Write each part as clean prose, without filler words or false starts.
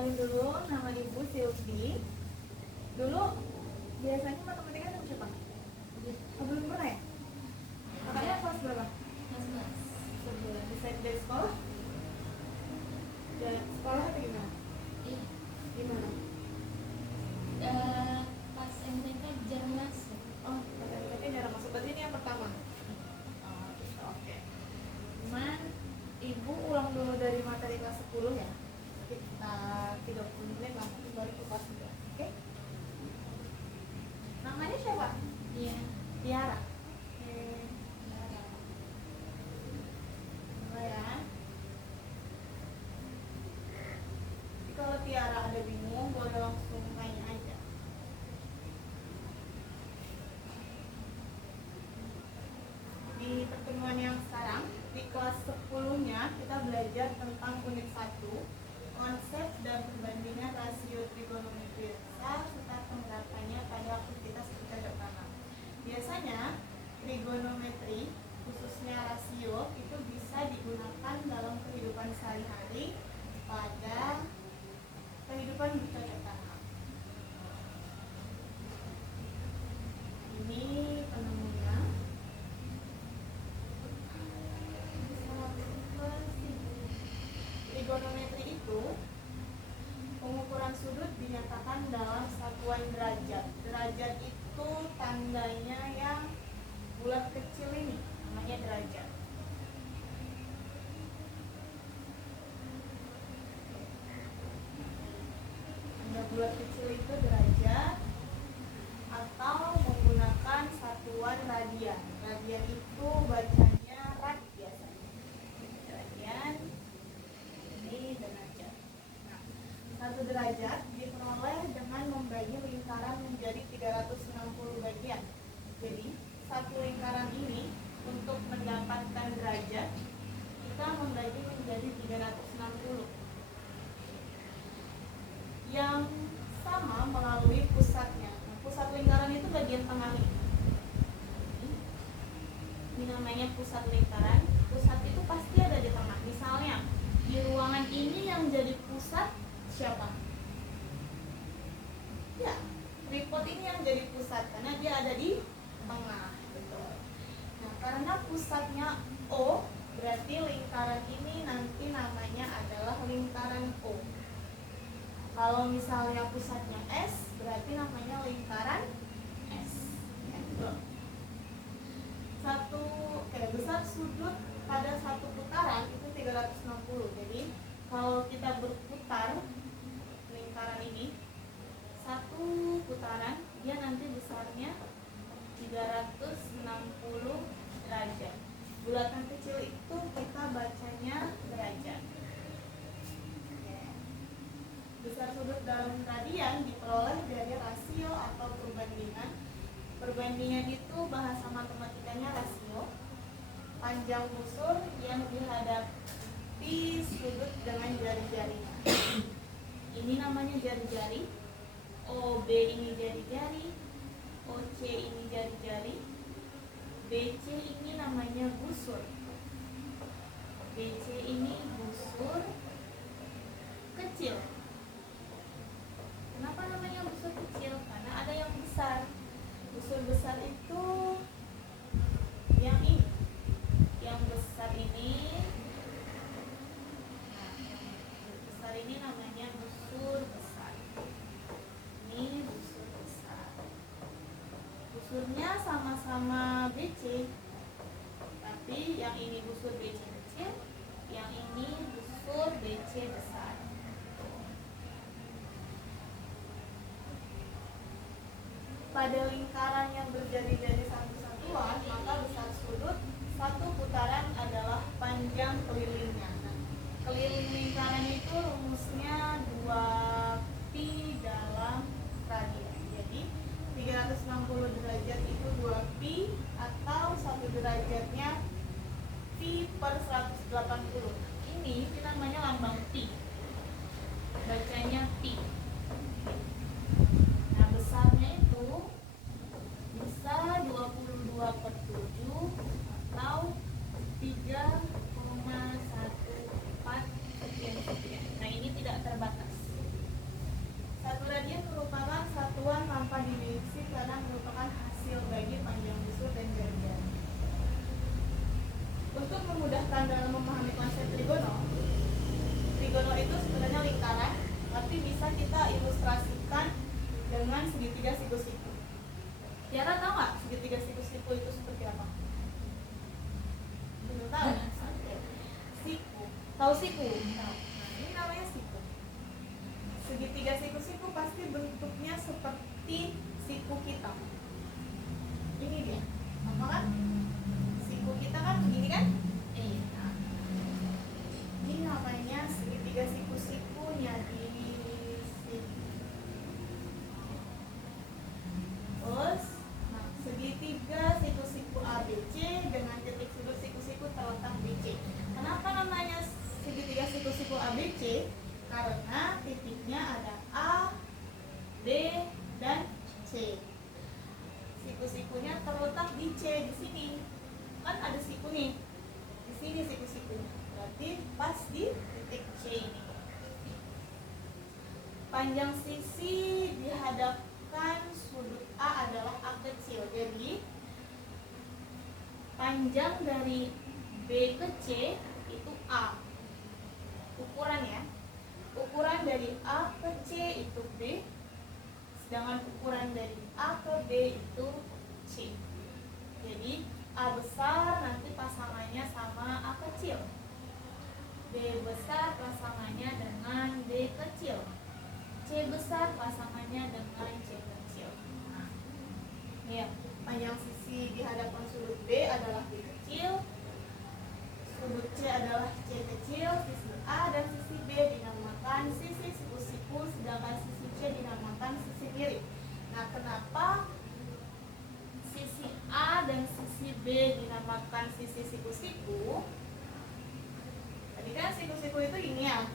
Kenalin dulu, nama Ibu Silvi. Dulu biasanya matematika sama siapa? Oh, belum pernah ya? Kakaknya kelas berapa? Kelas 11. Sebulan. Bisa dari sekolah? Dari sekolah atau gimana? Iya. Gimana? Pas MTK jarang masuk. Oh, matematika jarang masuk. Berarti ini yang pertama? Oh, gitu. Oke. Cuman Ibu ulang dulu dari materi kelas 10 ya? Sekitar 30 menit lah, baru ke kelas 11. Oke? Namanya siapa? Iya. Tiara. Mulai ya. Jadi kalau Tiara ada bingung, boleh langsung tanya aja. Di pertemuan yang sekarang, di kelas 10-nya kita belajar tentang unit 1, konsep dan perbandingan rasio trigonometri besar serta penerapannya pada aktivitas bercocok tanam. Biasanya trigonometri, khususnya rasio, itu bisa digunakan dalam kehidupan sehari-hari pada kehidupan bercocok tanam. Ini penemunya. Trigonometri itu pengukuran sudut dinyatakan dalam satuan derajat. Derajat itu tandanya yang bulat kecil ini, namanya derajat. Tanda bulat kecil itu derajat, atau menggunakan satuan radian. Radian itu bacanya rad biasanya. Radian ini derajat. Nah, satu derajat diperoleh dengan membagi lingkaran menjadi 360 bagian. Jadi, satu lingkaran ini untuk mendapatkan derajat, kita membagi menjadi 360. Yang sama melalui pusatnya. Nah, pusat lingkaran itu bagian tengah ini. Ini namanya pusat lingkaran. Pusat itu pasti ada di tengah. Misalnya, di ruangan ini yang jadi pusat siapa? Ya, tripod ini yang jadi pusat karena dia ada di tengah. Betul. Nah, karena pusatnya O, berarti lingkaran ini nanti namanya adalah lingkaran O. Kalau misalnya pusatnya S, berarti namanya lingkaran S. Ya, betul. Besar sudut pada satu putaran itu 360. Jadi kalau kita berputar lingkaran ini satu putaran, dia nanti besarnya 360 derajat. Bulatan kecil itu kita bacanya derajat. Besar sudut dalam radian diperoleh dari rasio atau perbandingan. Perbandingan itu bahasa matematikanya rasio. Panjang busur yang dihadapi sudut dengan jari-jarinya. Ini namanya jari-jari. OB ini jari-jari, OC ini jari-jari, BC ini namanya busur. BC ini busur kecil. Kenapa namanya busur kecil? Karena ada yang besar. Busur besar itu yang ini. Yang besar ini, nah, yang besar ini namanya busur besar. Ini busur besar. Busurnya sama-sama BC, tapi yang ini busur BC kecil, yang ini busur BC besar. Pada lingkaran yang berjari-jari satu satuan, maka besar sudut satu putaran adalah panjang kelilingnya. Nah, keliling lingkaran itu rumusnya 2pi dalam radian. Jadi 360 derajat itu 2pi, atau satu derajatnya pi per 180. Ini namanya lambang pi. Bacanya pi. Nah, besarnya itu bisa 22/7 atau 3,14 sekian. Nah, ini tidak terbatas. bisa kita ilustrasikan dengan segitiga siku-siku. Tiara tahu nggak segitiga siku-siku itu seperti apa? Belum tahu? Oke. Siku. Tahu siku? Tahu. Nah, ini namanya siku. Segitiga siku-siku pasti bentuknya seperti siku kita. Ini dia. Apa kan? Siku kita kan begini kan? Nah, ini namanya segitiga siku-sikunya di sini. Terus, nah, segitiga siku-siku ABC dengan titik sudut siku-siku terletak di C. Kenapa namanya segitiga siku-siku ABC? Karena titiknya ada A, B, dan C. Siku-sikunya terletak di C di sini. Kan ada siku nih. Di sini siku-sikunya. Berarti pas di titik C ini. Panjang sisi dihadapkan sudut A adalah A kecil. Jadi panjang dari B ke C itu A. Ukuran ya. Ukuran dari A ke C itu B. Sedangkan ukuran dari A ke B itu C. Jadi A besar nanti pasangannya sama A kecil. B besar pasangannya dengan B kecil. C besar pasangannya dengan C kecil. Nah, ya, panjang sisi di hadapan sudut B adalah B kecil. Sudut C adalah C kecil. Sisi A dan sisi B dinamakan sisi siku-siku, sedangkan sisi C dinamakan sisi miring. Nah, kenapa sisi A dan sisi B dinamakan sisi siku-siku? Tadi kan siku-siku itu ini ya.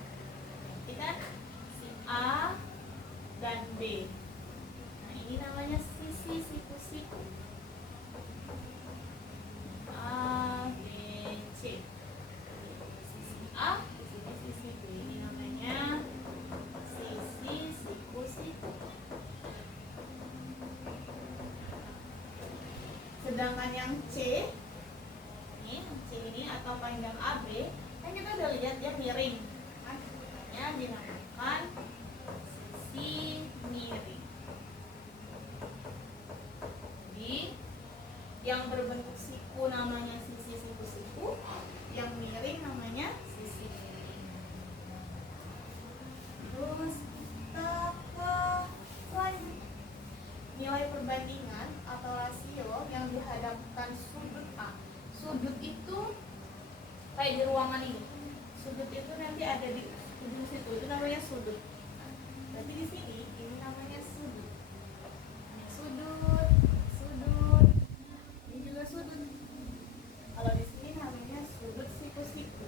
Ini kan si A dan B. Nah, ini namanya sisi siku-siku. A, B, C. Sisi A, di sini sisi B. Ini namanya sisi siku-siku. Sedangkan yang C ini atau panjang AB, kan kita udah lihat dia miring. Kan makanya dinamakan sisi miring. Jadi yang berbentuk siku namanya sisi siku-siku, yang miring namanya sisi miring. Terus kita ke selanjutnya. Nilai perbandingan atau rasio yang dihadapkan sudut A. Sudut itu kayak di ruangan ini. Sudut itu nanti ada di ujung situ. Itu namanya sudut. Berarti di sini ini namanya sudut. Ini sudut, sudut. Ini juga sudut. Kalau di sini namanya sudut siku-siku.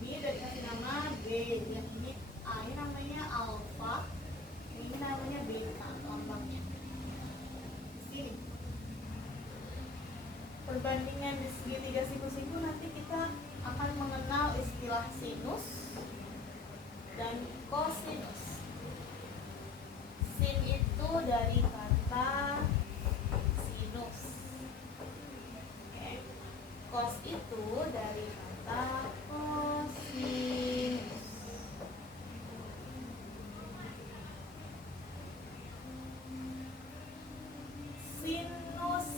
Ini udah dikasih nama B. Yang ini A, ini namanya alfa. Ini namanya beta lambangnya. Sini. Perbandingan di segitiga siku-siku nanti kita akan mengenal istilah sinus dan kosinus. Sin itu dari kata sinus. Oke. Cos itu dari kata kosinus. Sinus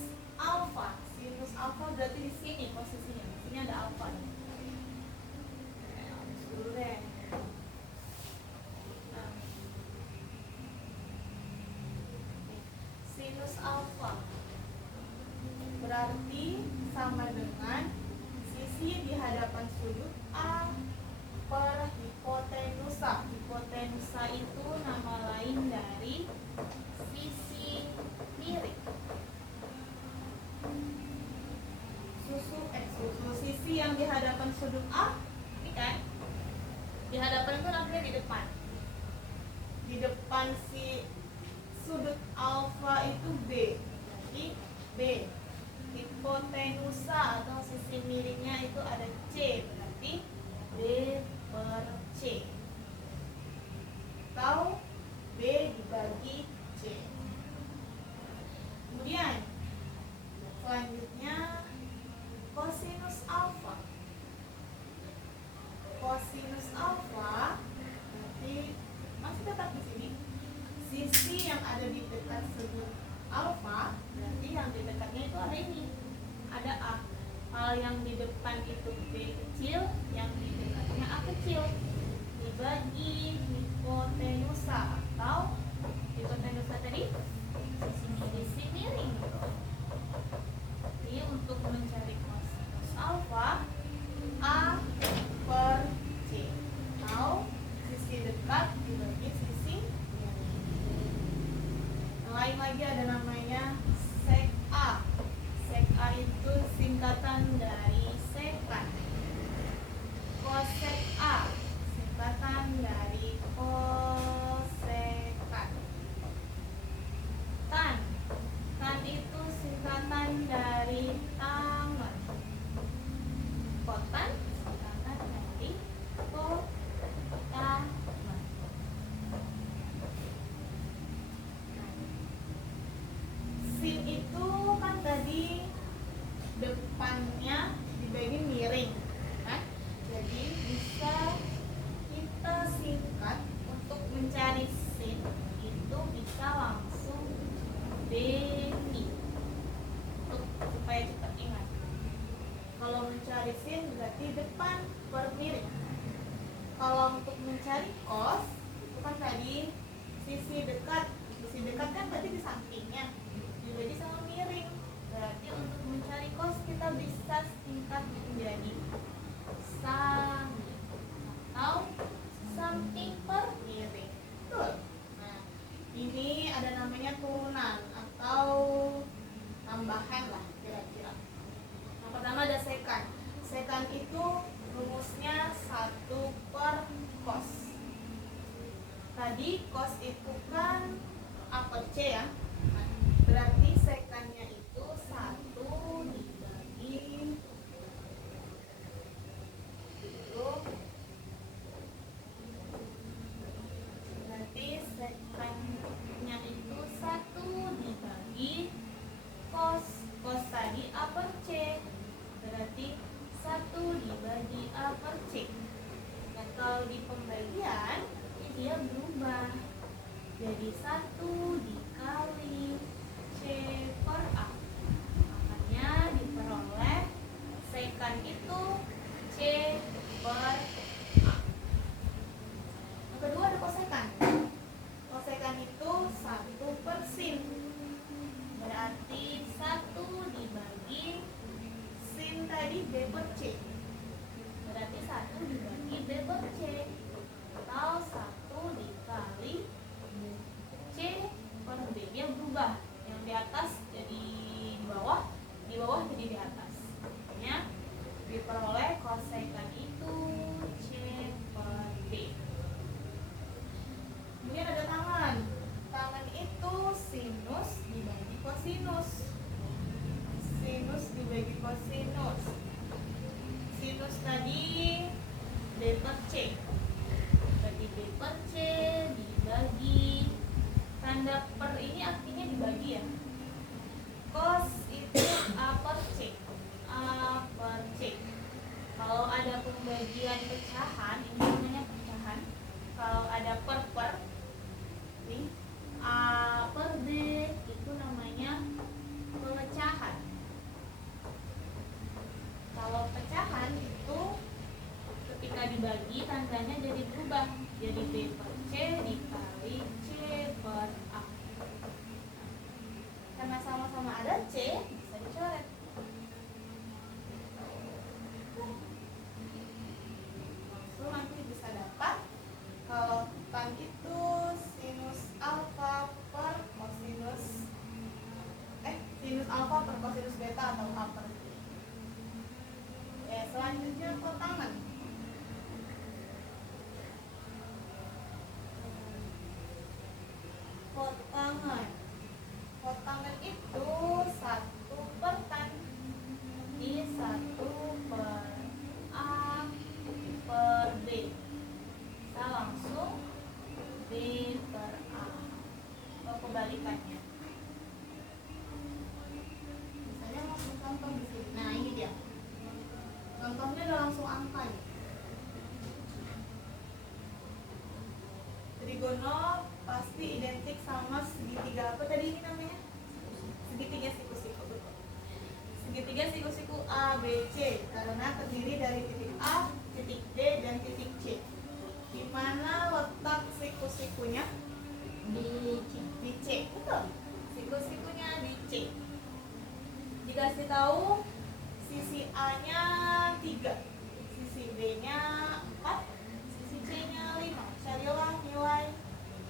alfa. Sinus alfa berarti di sini posisinya. Di sini ada alfa. Dulu deh. Nah. Sinus alfa berarti sama dengan sisi di hadapan sudut A per hipotenusa. Hipotenusa itu nama lain dari sisi miring. Sisi yang di hadapan sudut A ini kan, di hadapan itu namanya di depan. Di depan si sudut alfa itu B. Jadi B. Hipotenusa atau sisi miringnya itu ada C, berarti B per C. Atau B dibagi C. Kemudian selanjutnya kosinus alfa. Kosinus alfa berarti masih kotan, sekarang dari kotaman. Sin itu kan tadi depannya dibagi miring, kan? Jadi bisa kita singkat untuk mencari sin itu bisa langsung BI untuk supaya cepat ingat. Kalau mencari sin berarti depan per miring. Kalau untuk mencari cos itu kan tadi sisi dekat kan tadi di sampingnya dibagi sama miring. Berarti untuk mencari cos kita bisa singkat menjadi samping atau samping per miring. Betul. Nah, ini ada namanya turunan atau tambahan lah kira-kira. Yang pertama ada sekan. Sekan itu rumusnya 1 per cos. Tadi cos itu kan A per C ya. Nah, berarti sekannya itu 1 dibagi itu. Berarti sekannya itu 1 dibagi cos. Cos tadi A per C. Berarti 1 dibagi A per C. Dan kalau di pembagian ini dia berubah jadi 1 dikali C per A. Makanya diperoleh sekan itu C per A. Yang kedua ada kosekan. Kosekan itu 1 per sin. Berarti 1 dibagi sin tadi B per C. Berarti 1 dibagi B per C. Atau 1 dikali C per B. Dia berubah. Yang di atas jadi di bawah jadi di atas. Makanya diperoleh kosekan itu C per B. Kemudian ada tangan. Tangan itu sinus dibagi kosinus. Sinus dibagi kosinus. Sinus tadi B per C. Berarti B per C dibagi, tanda per ini artinya dibagi ya. Cos itu A per C. A per C. Kalau ada pembagian pecahan, ini namanya pecahan. Kalau ada per ini A per B itu namanya pemecahan. Kalau pecahan itu ketika dibagi tandanya jadi berubah, jadi B per C dikali C per A. Karena sama-sama ada C, bisa dicoret. Langsung nanti bisa dapat kalau tan itu sinus alfa per kosinus sinus alfa per kosinus beta atau A per B. Selanjutnya kotangan. Kotangan. Kotangan itu 1 per tan. Di 1 per A per B. Kita langsung B per A. Atau kebalikannya. Misalnya langsung contoh di sini. Nah, ini dia. Contohnya udah langsung angka nih. Trigono pasti identik sama segitiga apa tadi ini namanya? Segitiga siku-siku. Segitiga siku-siku A, B, C karena terdiri dari titik A, titik D, dan titik C. Di mana letak siku-sikunya? Di C. Betul. Siku-sikunya di C. Dikasih tahu sisi A-nya 3, sisi B-nya 4, sisi C-nya 5. Carilah nilai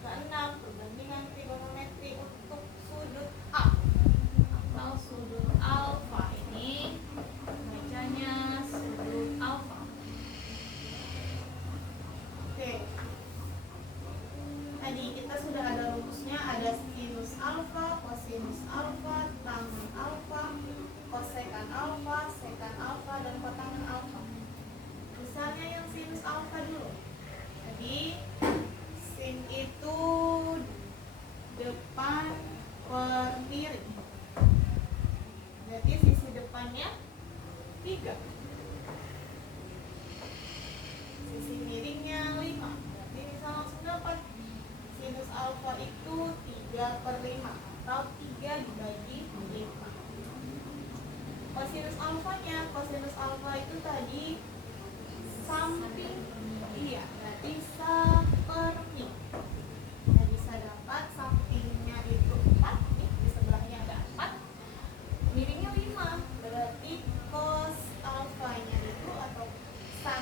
ke-6 perbandingan trigonometri untuk sudut A atau sudut alfa. Ini bacanya sudut alfa. Oke. Tadi kita sudah ada rumusnya, ada sinus alfa, kosinus alfa, tangen alfa, kosekan alfa, sekan alfa, dan kotangan alfa.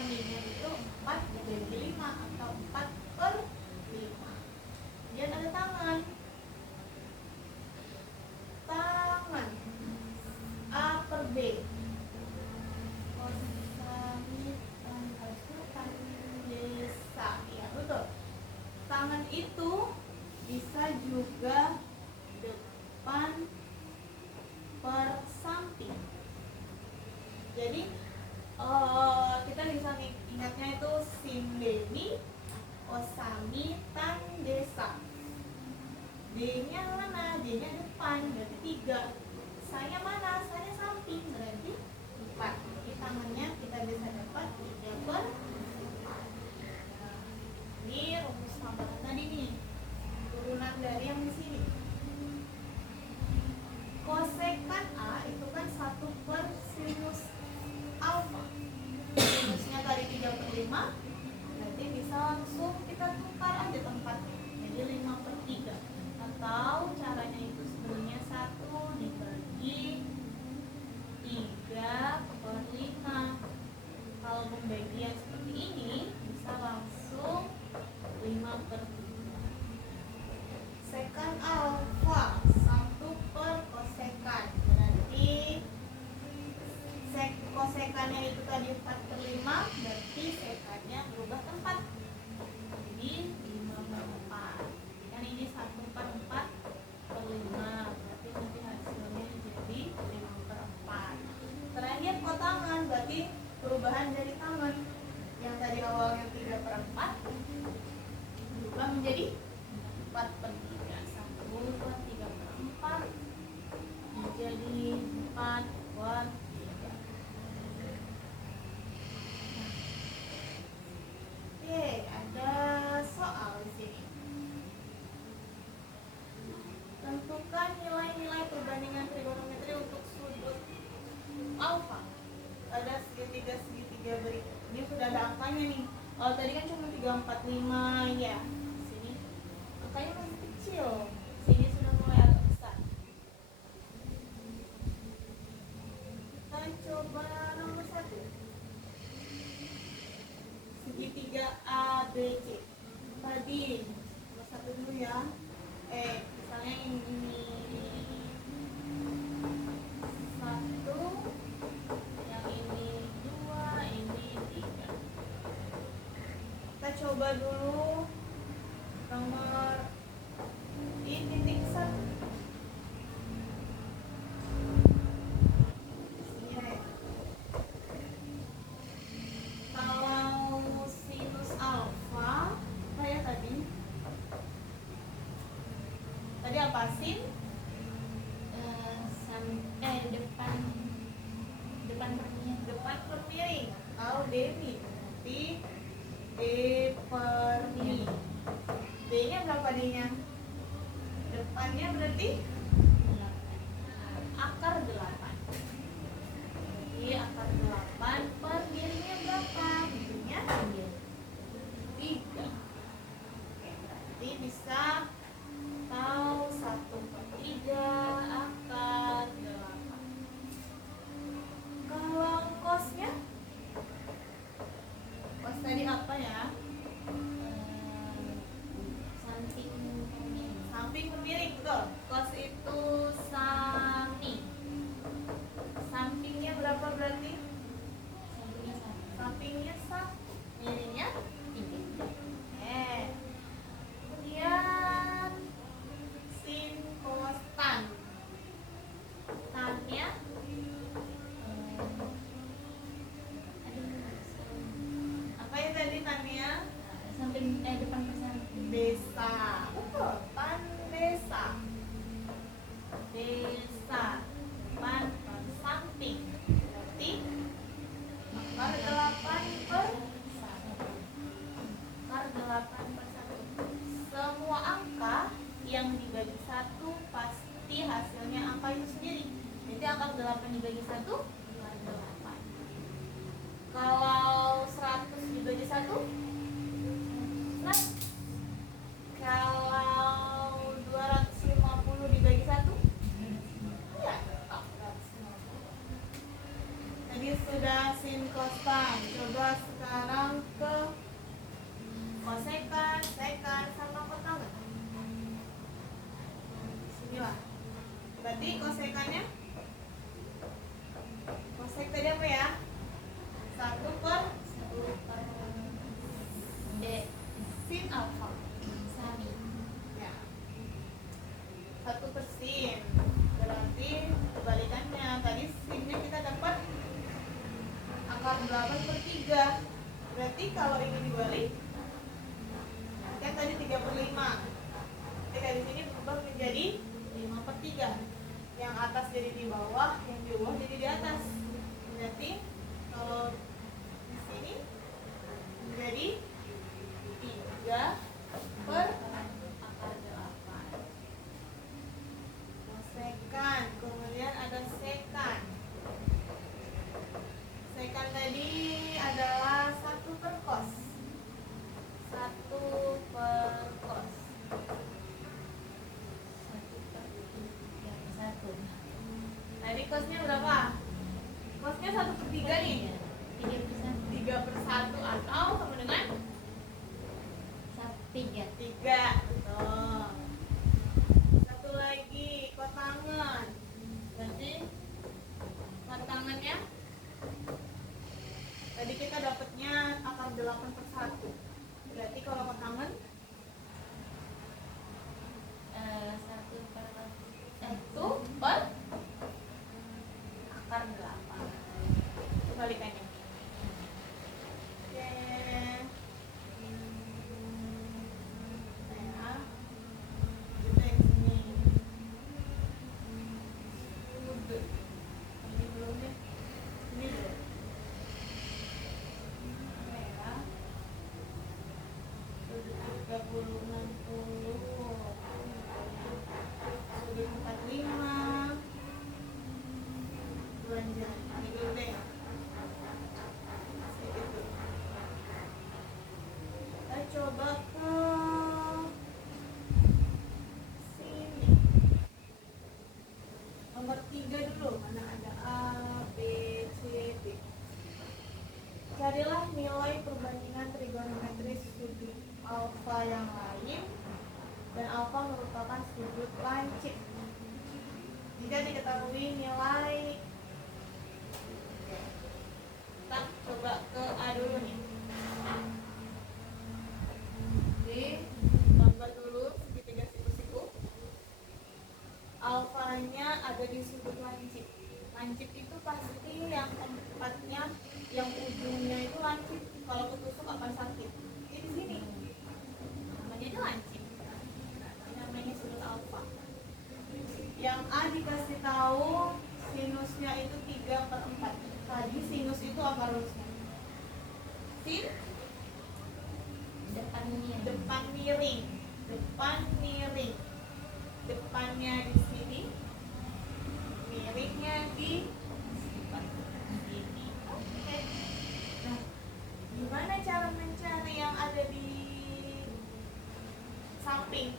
saminya itu 4 dibagi 5 atau 4 per 5. Kemudian ada tangan. Tangan A per B. Desa. Ya, betul. Tangan itu bisa juga depan per samping. Jadi kita bisa ingatnya itu Sindeni, Osami, Tan, Desa. D-nya mana? D-nya depan, berarti 3. Sa-nya mana? Sa-nya samping, berarti 4. Jadi tangannya kita bisa dapat 3 per 4. Nah, ini rumus tambahan tadi nih. Turunan dari yang di sini. Kosekan A itu kan 1 per sinus alfa. Sinusnya tadi 3 per 5. Berarti bisa langsung kita tukar aja tempatnya. Jadi 5 per 3. Atau caranya itu sebenarnya 1 dibagi 3 per 5. Kalau pembagian seperti ini bisa langsung 5 per 3. Sekan alfa 1 per kosekan. Berarti kosekannya itu tadi 4 per 5. Berarti sekannya berubah tempat. Jadi 5 per 4. Kan ini 1 per 4 per 5. Berarti nanti hasilnya jadi 5 per 4. Terakhir kotangan, berarti perubahan dari tangan. Yang tadi awalnya 3 per 4 berubah menjadi 4 per 3. 1 per 3 per 4 menjadi 4 per 3. Oke, ada soal di sini. Tentukan nilai-nilai perbandingan trigonometri untuk sudut alfa. Ada segitiga berikut. Ini sudah ada angkanya nih. Kalau tadi kan cuma 3, 4, 5 ya. Sini angkanya masih kecil. Sini sudah mulai agak besar. Kita coba nomor 1. Segitiga ABC. Tadi nomor 1 dulu ya. Misalnya ini 1, yang ini 2, ini 3. Kita coba dulu nomor ini titik 1. Kalau sinus alfa apa ya tadi? Tadi apa? Sin? Depan per miring atau demi. Berarti D per mi. D-nya berapa D-nya? Depannya berarti akar 8. Jadi akar 8 per miringnya berapa? Miringnya 3. Oke, berarti bisa tahu 1 per 3 akar 8. Kalau kosnya? Kos tadi apa ya? Samping pemiring, betul. Kos itu sami. Sampingnya berapa berarti? Sampingnya 1. Miringnya 3. Kemudian sin cos tan. Tannya apa ya tadi tannya? Depan per samping. Desa. Betul, tan desa. Desa depan per samping. Berarti akar 8 per 1. Semua angka yang dibagi 1 pasti hasilnya angka itu sendiri. Jadi akar 8 dibagi 1 akar 8. Kalau 100 dibagi 1 100. Kalau Berarti kosekannya, kosek tadi apa ya? 1/, D sin alfa. Sami. Ya. 1/sin. Berarti kebalikannya. Tadi sinnya kita dapat akar 8/3. Berarti kalau ini dibalik, kan tadi 3/5. Jadi dari sini berubah menjadi 5/3. Yang atas jadi di bawah, yang di bawah jadi di atas. Berarti kalau di sini menjadi 3/8. Sekan, kemudian ada sekan. Sekan tadi adalah 1/cos. 1/cos. 1/1. Tadi cosnya berapa? Cosnya 1/3 nih. 3/1 atau sama dengan 3. 3. Betul. Satu lagi, kotangan. Berarti kotangannya tadi kita dapatnya akar 8/1. Berarti kalau kotangan 1/, akar 8. Kebalikannya. Oke. Nah, kita yang sini. Udah. Ini belum ya? Ini belum. Merah. 30, 60. Sudut 45. Belanjaan. Ini dulu deh. Segitu. Kita coba ke sini. Nomor 3 dulu. Mana ada A, B, C, D. Carilah nilai perbandingan trigonometris sudut alfa yang lain dan alfa merupakan sudut lancip. Jika diketahui nilai, kita coba ke A dulu nih. Jadi gambar dulu segitiga siku-siku. Alfanya ada di sudut lancip. Lancip itu pasti yang tempatnya, yang ujungnya itu lancip. Kalau ketusuk akan sakit. Jadi di sini namanya itu lancip. Ini namanya sudut alfa. Yang A dikasih tahu sinusnya itu 3/4. Tadi sinus itu apa rumusnya? Sin Depan miring. depan miring. Depan miring. Depannya di sini, miringnya di sini. Oke. Nah, gimana cara mencari yang ada di samping?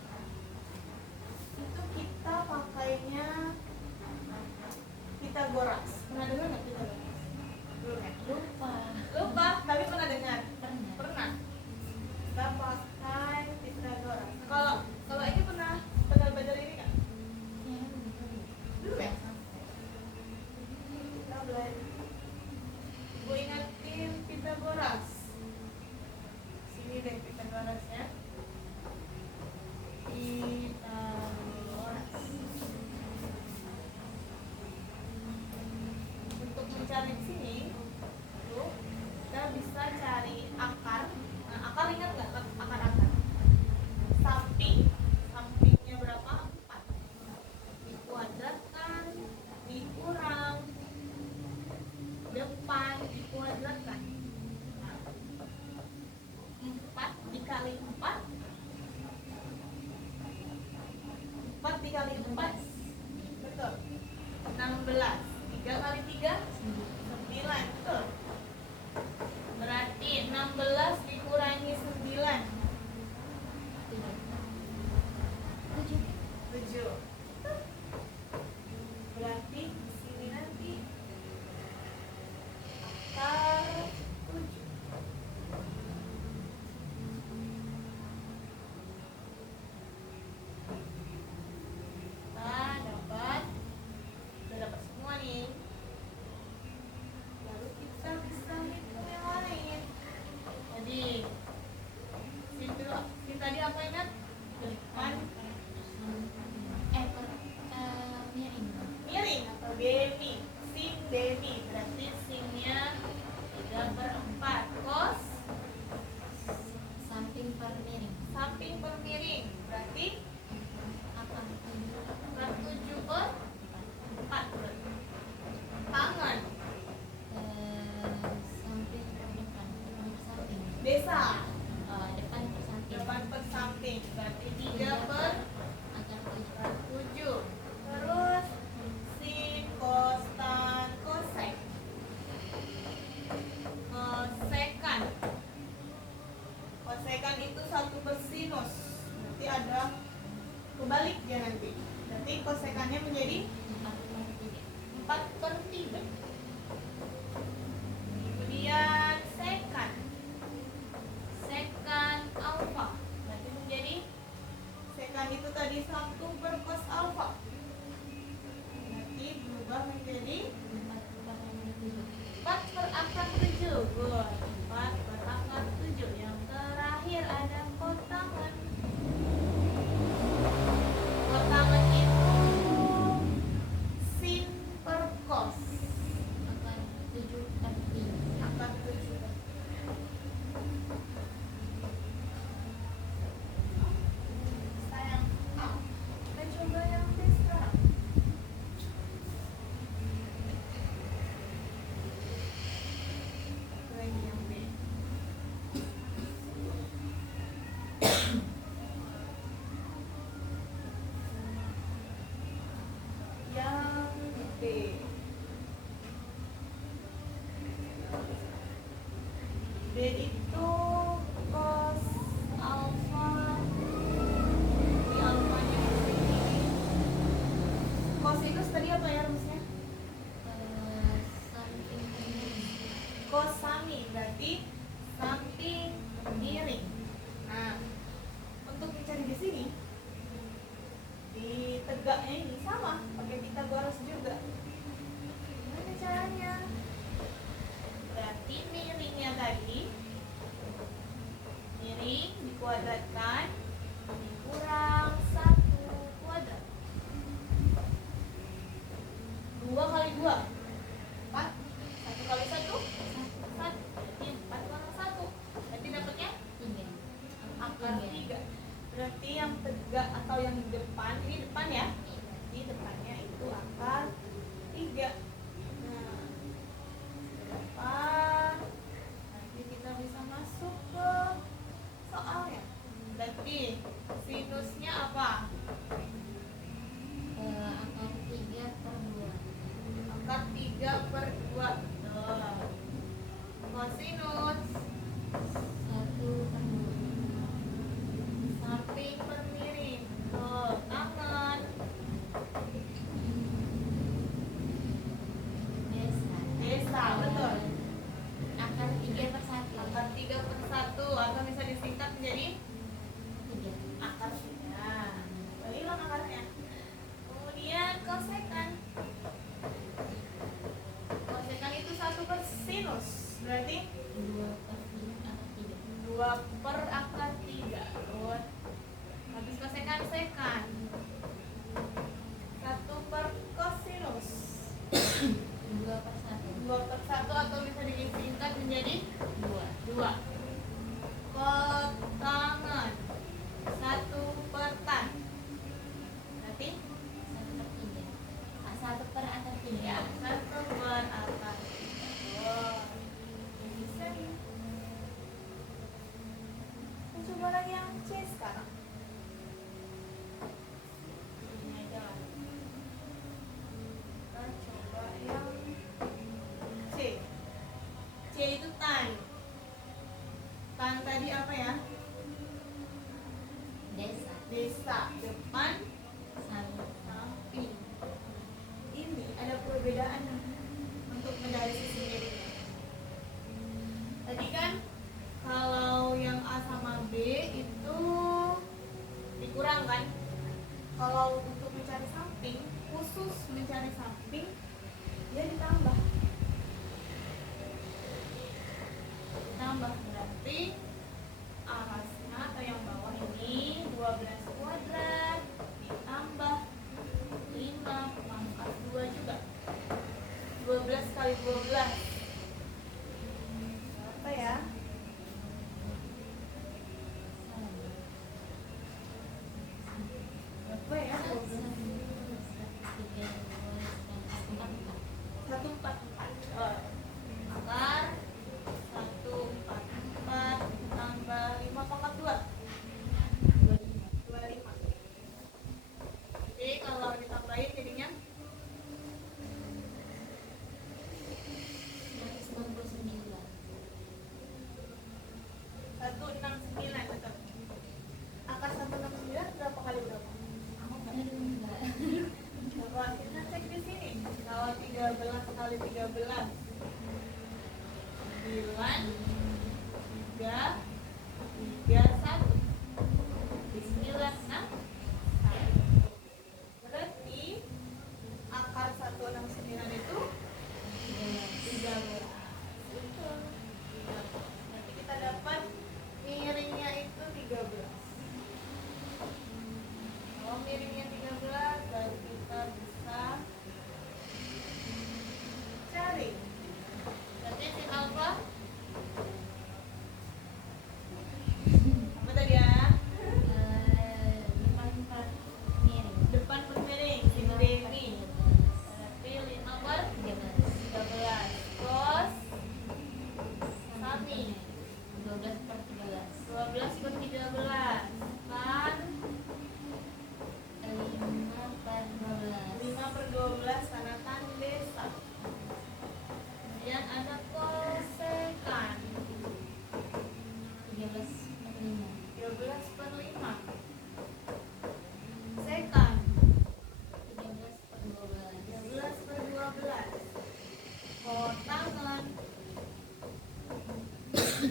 Itu kita pakainya Pitagoras. Pernah dengar nggak Pitagoras? Belum ya? Lupa. Lupa, tapi pernah dengar. Pernah. Pernah. Kita pakai Pitagoras. Kalau ini pernah belajar ini kan? Ya, Belum ya? Kita belajar. Gue ingatin Pitagoras. Sini deh Pitagorasnya. Pitagoras. Untuk Desa. Depan per samping. Depan per samping. Berarti 3 per akar 7. Terus sin, cos, tan, kosek. Kosekan. Kosekan itu 1 per sinus. Nanti ada kebalik dia nanti. Berarti kosekannya menjadi 4 per 3. Kemudian sekan. Sekan alfa. Berarti menjadi sekan itu tadi 1 per cos alfa. Berarti berubah menjadi 4 per akar 7. Good. 4 per akar 7. Yang terakhir ada kotangan. Kotangan itu sin per cos. akar 7 per 3. Akar 7. Sayang. Kita coba yang B sekarang. Lagi yang B. Yang B. B itu cos alfa. Di alfanya di sini. Cosinus tadi apa ya rumusnya? Samping Cos sami berarti samping miring. Nah, untuk mencari di sini di tegaknya ini sama pakai Pythagoras juga. Gimana caranya? Berarti miringnya tadi miring dikuadratkan dikurang 1 kuadrat. 2 kali 2 4. 1 kali 1 4. Berarti 4 kurang 1. Berarti dapatnya 3. akar 3. Berarti yang tegak atau yang di depan, ini depan ya. Di depannya itu akar 3. Nah, depan. Nanti kita bisa masuk ke soalnya. Berarti sinusnya apa? Akar 3 per 2. Akar 3 per 2. Tuh. Kosinus 1 per 2. samping per miring. Tuh, tangan. Desa, betul. Akar 3 per 1. Akar 3 per 1 atau bisa disingkat menjadi 3. akar 3. Hilang akarnya. Kemudian kosekan. Kosekan itu 1 per sinus. Berarti 2 per 3 akar 3. 2 per akar 3. Good. Habis kosekan sekan. 1 per kosinus. 2 per 1. 2 per 1 atau bisa disingkat menjadi 2. 2. Kotangan 1 per tan. Berarti 1 per 3. 1 per akar 3. ya 1 per akar 3. Wow. Bisa nih. Kita coba lagi yang C sekarang. Ini aja lah. Kita coba yang C. C itu tan. Tan tadi apa ya? Desa. Desa. Depan Samping. samping. Ini ada perbedaan untuk mencari sisi miringnya. Tadi kan kalau yang A sama B itu dikurang kan? Kalau untuk mencari samping, khusus mencari samping, dia ditambah. Ditambah berarti atasnya atau yang bawah ini 12 kuadrat ditambah 5 pangkat 2 juga. 12 kali 12. Berapa ya? Berapa ya? 144. Akar 144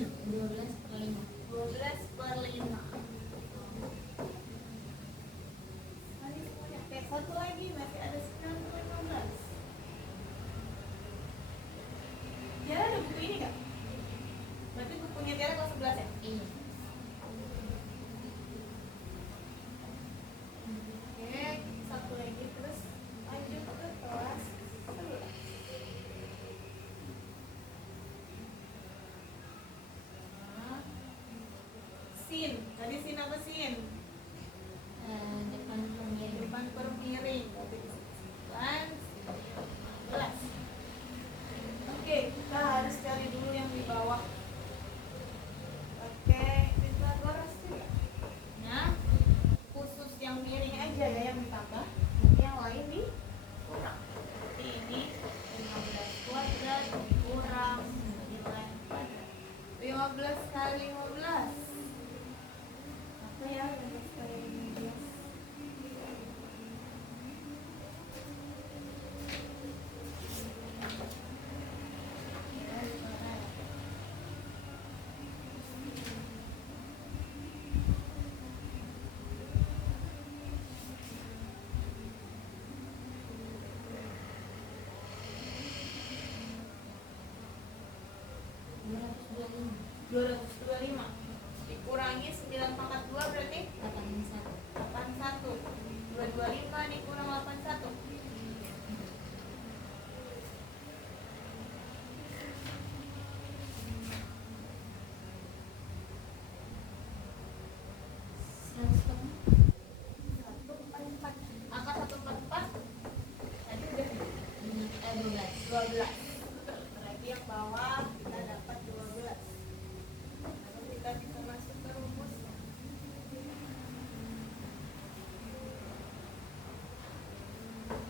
12/5. 12/5. Ini semuanya. Oke, satu lagi masih ada 9/15. Tiara ada buku ini nggak? Berarti bukunya Tiara kelas 11 ya? Iya. Oke, satu lagi terus lanjut ke kelas 11. Nah, sin, tadi sin apa sin? Depan pemiring. Depan per miring. Berarti 9, 15. Oke, kita harus cari dulu yang di bawah. Oke, Pythagoras juga. Nah, khusus yang miring aja ya yang ditambah, yang lain dikurang. Seperti ini 15 kuadrat kurang 9 kuadrat. 15 kali 15. Apa ya 15 kali 15? Dua 225 dikurangi 9 pangkat 2 berarti 81. 81. 225 dikurang 81. Satu empat empat. Angka 144 tadi udah 12. Berarti yang bawah kita dapat 12. Lalu kita bisa masuk ke rumusnya.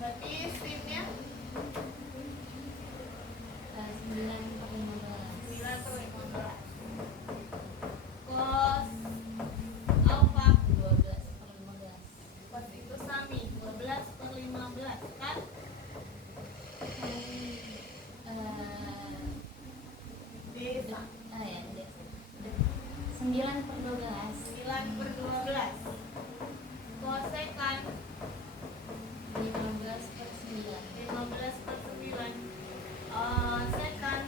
Berarti sinnya 9/15. 9/15. Cos alfa 12/15. cos itu sami 12/15 kan? Desa Ya, 9/12. 9/12. Kosekan 15/9. 15/9. Sekan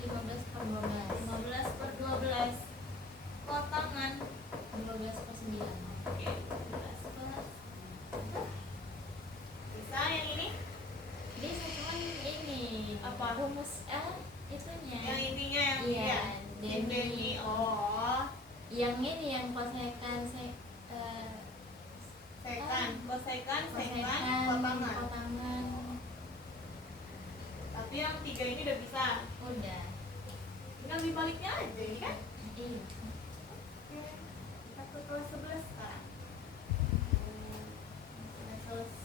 15/12. 15/12. Kotangan 12/9. oke 15. Bisa yang ini? Bisa, cuman ini Apa? rumus itunya. Yang intinya yang Iya, Deni. Deni. Oh, Yang ini yang kosekan kosekan, sekan, kotangan. kotangan. Tapi yang 3 ini udah bisa. Udah. Tinggal dibaliknya aja ini kan? Iya. Oke. Kita ke kelas 11 sekarang. Sudah selesai.